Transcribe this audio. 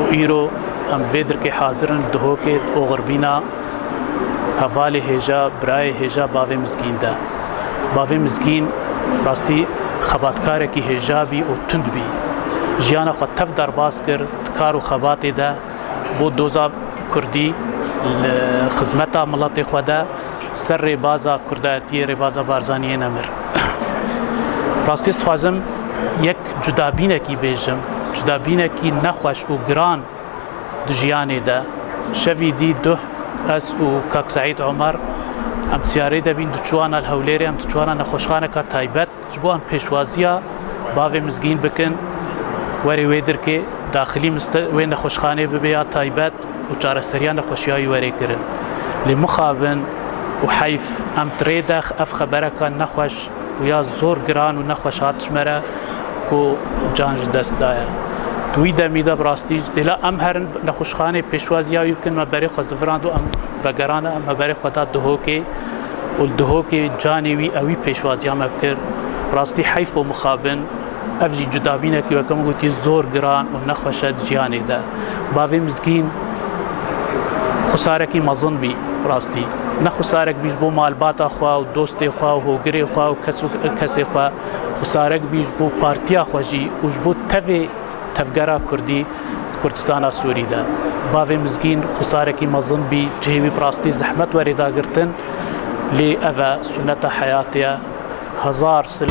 کو ایرو ام ویدر که حاضرن دهو که اوغربینا حوال هجا برای هجا باوی مزگین ده باوی مزگین راستی خباتکاره که هجا بی و تند بی جیانا خود تف در باز کرد کار و خبات ده بو دوزا کردی خدمتا ملت خدا سر ربازا کرداتی ربازا بارزانی نمر راستی خوازم یک جدابینه کی بیجم جدابینه کی نخوش و گران دجیانه ده شوی دی ده از و کاک سعید عمر ام سیاره ده بین دچوان الهولیری ام دچوان نخوشخانه کا تایبت جبوان پیشوازیا باوی مزگین بکن وری ویدر که داخلی و نخوشخانه ببیا تایبت و چارەسەریان لە خۆشییاوی وەرێگرن لێ مخابن و حیف ئەم ترێدە ئەف خەبەرەکان نەخۆش و یا زۆر گران و نەخۆش هاتشمەرە و جانج دەستدایە دوی دەمیدە بڕاستی دێلا ئەم هەرن نەخۆشخانەی پێشوازیاوی بکن مەبەرێ خۆزڤراند و ئەم ڤەگەرانە مەبەرێ خۆدا دهۆکێ و دهۆکێ جانێوی ئەوی پێشوازیامە کرد ڕاستی حیف و مخابن ئەفژی جودابینێکی وەکەم گوتی زۆر گران و نەخۆشە جیانێدا باوێ مزگین خسارێکی مەزن بی ڕاستی نە خسارێک بیش بۆ مالباتە خوا و دۆستێ خوا و هۆگرێ خوا و کەسێ خوا خسارێک بیش بۆ پارتیا خۆشی وش بۆ تەوێ تەفگەرا کوردی کوردستانە سووریدا باوێ مزگین خسارێکی مەزن بی جێوی ڕاستی زەحمەت وەرێداگرتن لێ ئەڤە سونەتە حەیاتیە هەزار سل